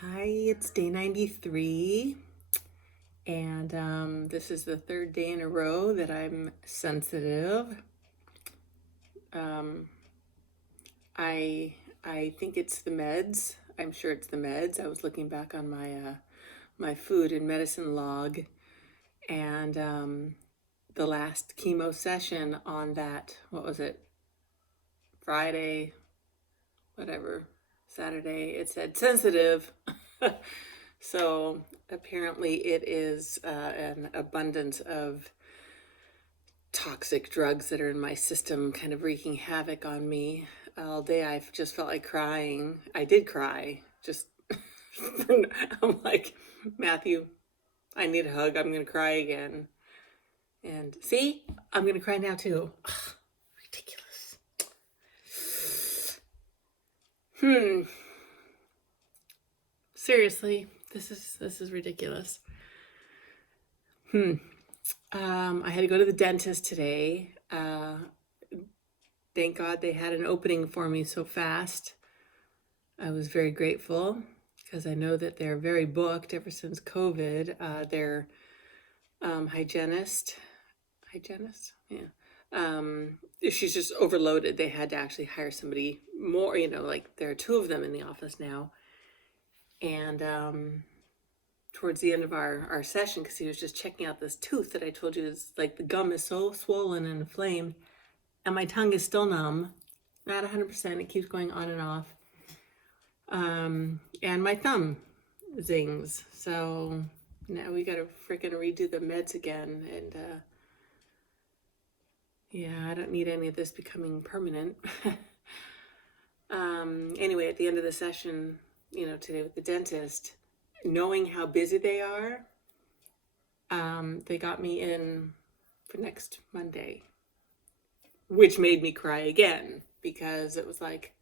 Hi, it's day 93, and this is the third day in a row that I'm sensitive. Um, I think it's the meds. I'm sure it's the meds. I was looking back on my food and medicine log, and the last chemo session on that, what was it, Friday, whatever, Saturday, it said sensitive. So apparently it is an abundance of toxic drugs that are in my system kind of wreaking havoc on me. All day I've just felt like crying. I did cry. Just, I'm like, Matthew, I need a hug. I'm going to cry again. And see, I'm going to cry now too. Ugh, ridiculous. Seriously, this is ridiculous. I had to go to the dentist today. Thank God they had an opening for me so fast. I was very grateful because I know that they're very booked ever since COVID. Their hygienist, yeah. She's just overloaded. They had to actually hire somebody more. Like there are two of them in the office now, and towards the end of our session, because he was just checking out this tooth that I told you is like the gum is so swollen and inflamed, and my tongue is still numb, not 100%. It keeps going on and off. And my thumb zings. So now we got to freaking redo the meds again. And yeah, I don't need any of this becoming permanent. Anyway, at the end of the session, today with the dentist, knowing how busy they are, they got me in for next Monday, which made me cry again because it was like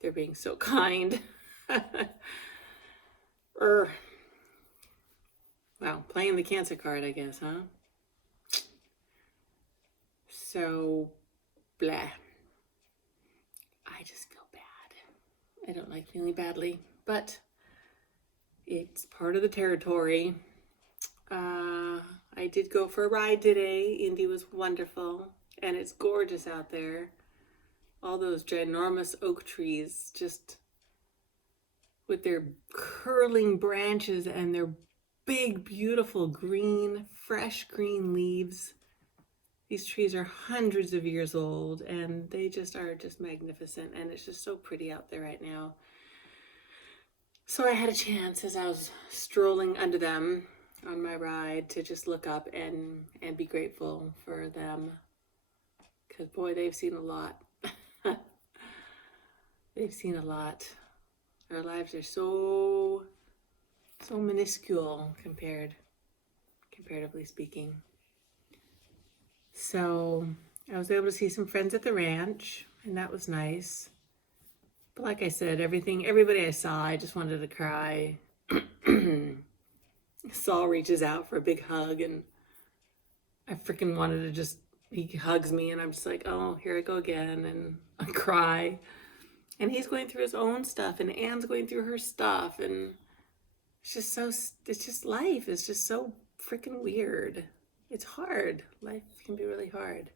they're being so kind. Or, well, playing the cancer card, I guess, huh? So, blah. I just feel bad. I don't like feeling badly, but it's part of the territory. I did go for a ride today. Indy was wonderful, and it's gorgeous out there. All those ginormous oak trees, just with their curling branches and their big, beautiful green, fresh green leaves. These trees are hundreds of years old, and they just are just magnificent, and it's just so pretty out there right now. So I had a chance as I was strolling under them on my ride to just look up and be grateful for them, because boy, they've seen a lot. They've seen a lot. Our lives are so minuscule comparatively speaking. So I was able to see some friends at the ranch, and that was nice. But like I said, everybody I saw, I just wanted to cry. Saul reaches out for a big hug, and I freaking wanted to just, he hugs me, and I'm just like, oh, here I go again, and I cry. And he's going through his own stuff, and Anne's going through her stuff, and it's just life. It's just so freaking weird. It's hard. Life can be really hard.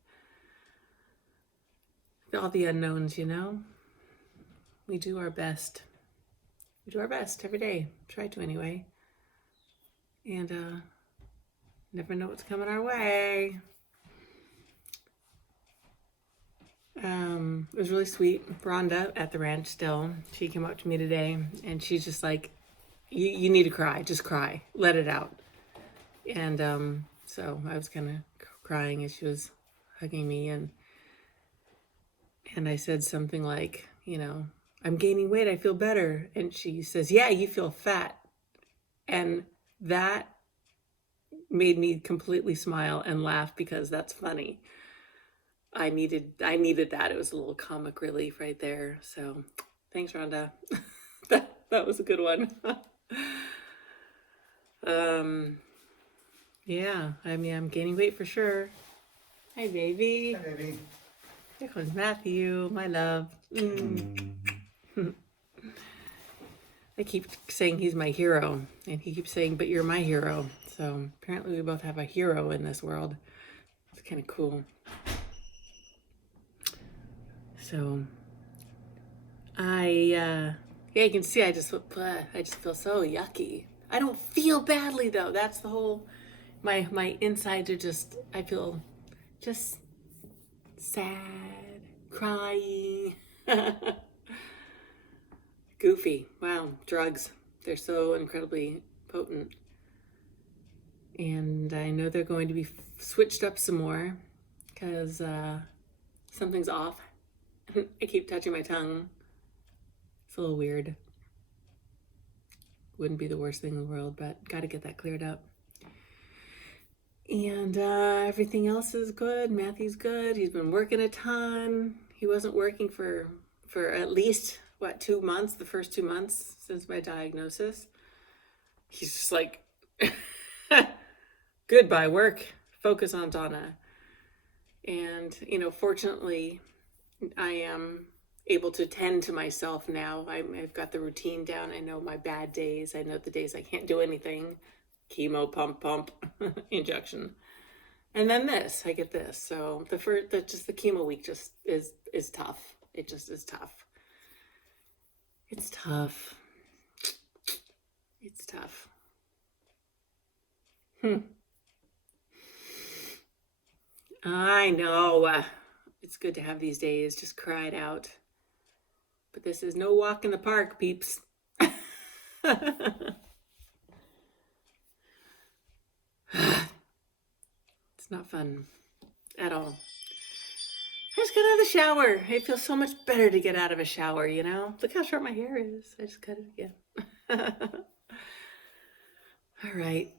All the unknowns, we do our best. We do our best every day. Try to anyway. And never know what's coming our way. It was really sweet. Rhonda at the ranch still. She came up to me today, and she's just like, you need to cry. Just cry. Let it out. And so I was kind of crying as she was hugging me, and I said something like, I'm gaining weight. I feel better. And she says, yeah, you feel fat. And that made me completely smile and laugh because that's funny. I needed that. It was a little comic relief right there. So thanks, Rhonda. that was a good one. Yeah, I mean, I'm gaining weight for sure. Hi, baby. Hi, baby. Here comes Matthew, my love. I keep saying he's my hero, and he keeps saying, but you're my hero. So apparently we both have a hero in this world. It's kind of cool. So yeah, you can see I just feel so yucky. I don't feel badly though. That's the whole, my insides are just, I feel just sad, crying. Goofy. Wow, drugs. They're so incredibly potent. And I know they're going to be switched up some more because something's off. I keep touching my tongue. It's a little weird. Wouldn't be the worst thing in the world, but got to get that cleared up. And everything else is good. Matthew's good. He's been working a ton. He wasn't working for at least, 2 months, the first 2 months since my diagnosis. He's just like, goodbye work, focus on Donna. And, fortunately, I am able to tend to myself now. I've got the routine down. I know my bad days. I know the days I can't do anything. Chemo, pump, injection. And then I get this. So the chemo week just is tough. It just is tough. It's tough. It's tough. I know. It's good to have these days. Just cry it out. But this is no walk in the park, peeps. It's not fun at all. I just got out of the shower. It feels so much better to get out of a shower, Look how short my hair is. I just cut it again. All right.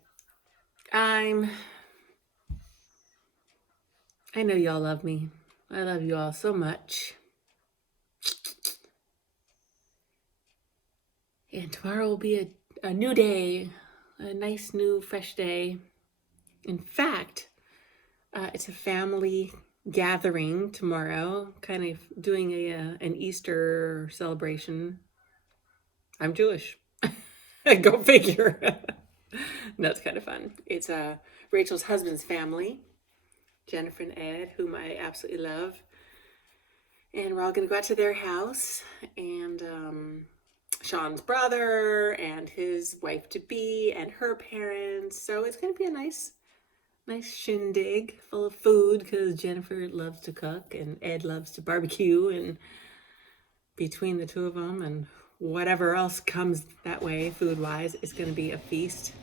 I know y'all love me. I love you all so much. And tomorrow will be a new day, a nice, new, fresh day. In fact, it's a family gathering tomorrow, kind of doing an Easter celebration. I'm Jewish. Go figure. No, it's kind of fun. It's Rachel's husband's family, Jennifer and Ed, whom I absolutely love. And we're all going to go out to their house, and Sean's brother and his wife-to-be and her parents. So it's going to be a nice shindig full of food because Jennifer loves to cook and Ed loves to barbecue, and between the two of them and whatever else comes that way food-wise, it's going to be a feast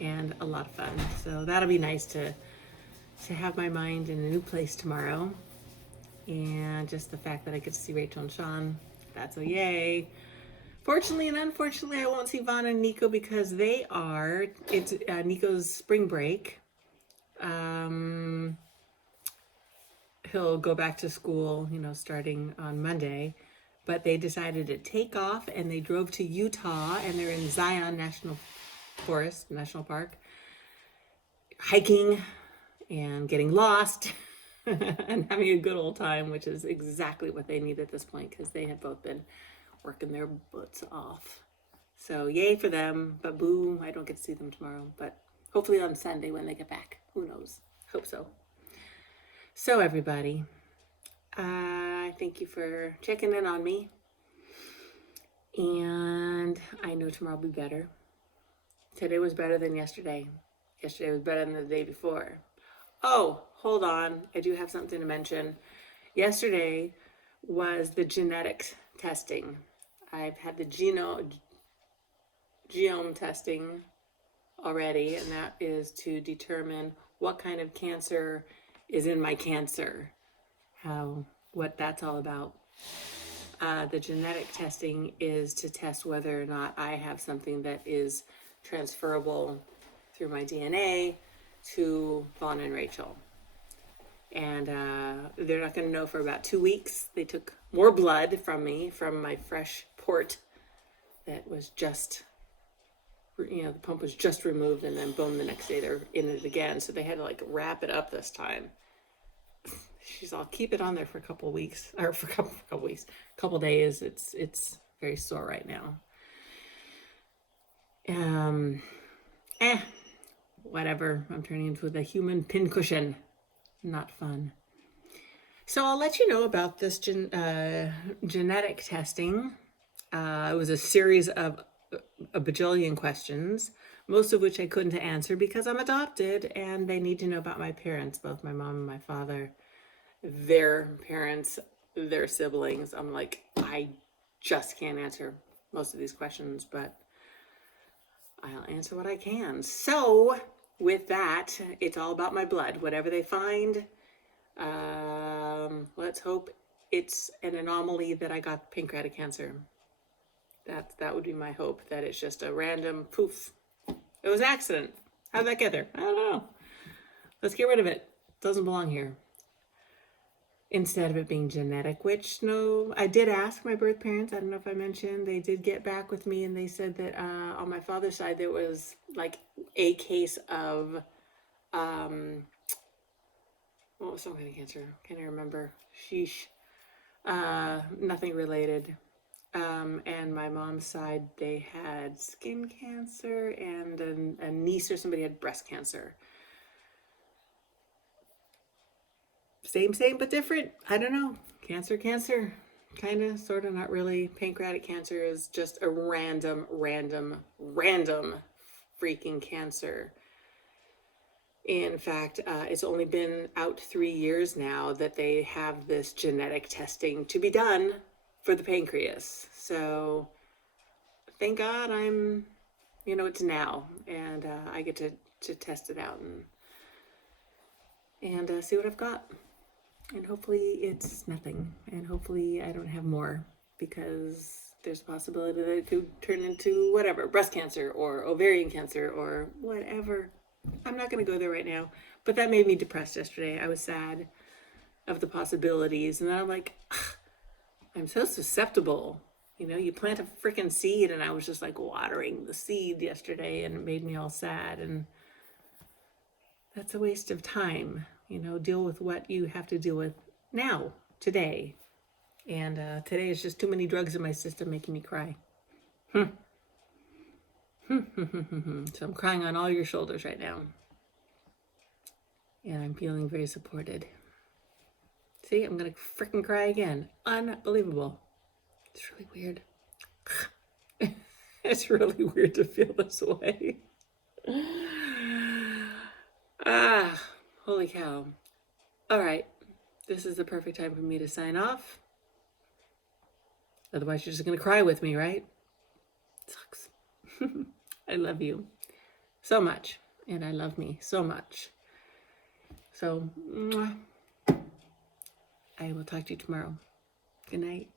and a lot of fun. So that'll be nice to have my mind in a new place tomorrow. And just the fact that I get to see Rachel and Sean, that's a yay. Fortunately and unfortunately, I won't see Vaughn and Nico because it's Nico's spring break. He'll go back to school, starting on Monday, but they decided to take off and they drove to Utah, and they're in Zion National Park, hiking and getting lost and having a good old time, which is exactly what they need at this point because they had both been working their butts off. So yay for them, but boo, I don't get to see them tomorrow, but hopefully on Sunday when they get back. Who knows? Hope so. So everybody, thank you for checking in on me. And I know tomorrow will be better. Today was better than yesterday. Yesterday was better than the day before. Oh, hold on. I do have something to mention. Yesterday was the genetics testing. I've had the genome testing already, and that is to determine what kind of cancer is in my cancer, what that's all about. The genetic testing is to test whether or not I have something that is transferable through my DNA to Vaughn and Rachel. And they're not going to know for about 2 weeks. They took more blood from me, from my fresh port that was just, the pump was just removed, and then boom, the next day they're in it again. So they had to wrap it up this time. She's all, keep it on there for a couple weeks, or for a couple days. It's very sore right now. Um, eh, whatever. I'm turning into the human pincushion. Not fun. So I'll let you know about this genetic testing. It was a series of a bajillion questions, most of which I couldn't answer because I'm adopted and they need to know about my parents, both my mom and my father, their parents, their siblings. I'm like, I just can't answer most of these questions, but I'll answer what I can. So, with that, it's all about my blood. Whatever they find, let's hope it's an anomaly that I got pancreatic cancer. That would be my hope, that it's just a random poof. It was an accident. How'd that get there? I don't know. Let's get rid of it. Doesn't belong here. Instead of it being genetic, which no, I did ask my birth parents. I don't know if I mentioned, they did get back with me and they said that on my father's side there was like a case of what was some kind of cancer? Can't I remember? Sheesh. Nothing related. And my mom's side, they had skin cancer, and a niece or somebody had breast cancer. Same, but different. I don't know. Cancer. Kind of, sort of, not really. Pancreatic cancer is just a random freaking cancer. In fact, it's only been out 3 years now that they have this genetic testing to be done for the pancreas. So thank God it's now, and I get to test it out and see what I've got. And hopefully it's nothing, and hopefully I don't have more, because there's a possibility that it could turn into whatever, breast cancer or ovarian cancer or whatever. I'm not going to go there right now, but that made me depressed yesterday. I was sad of the possibilities, and then I'm like, ugh, I'm so susceptible. You plant a freaking seed, and I was just like watering the seed yesterday, and it made me all sad, and that's a waste of time. Deal with what you have to deal with now, today. And today is just too many drugs in my system making me cry. So I'm crying on all your shoulders right now. And I'm feeling very supported. See, I'm going to freaking cry again. Unbelievable. It's really weird. It's really weird to feel this way. Holy cow. All right. This is the perfect time for me to sign off. Otherwise, you're just going to cry with me, right? Sucks. I love you so much. And I love me so much. So, I will talk to you tomorrow. Good night.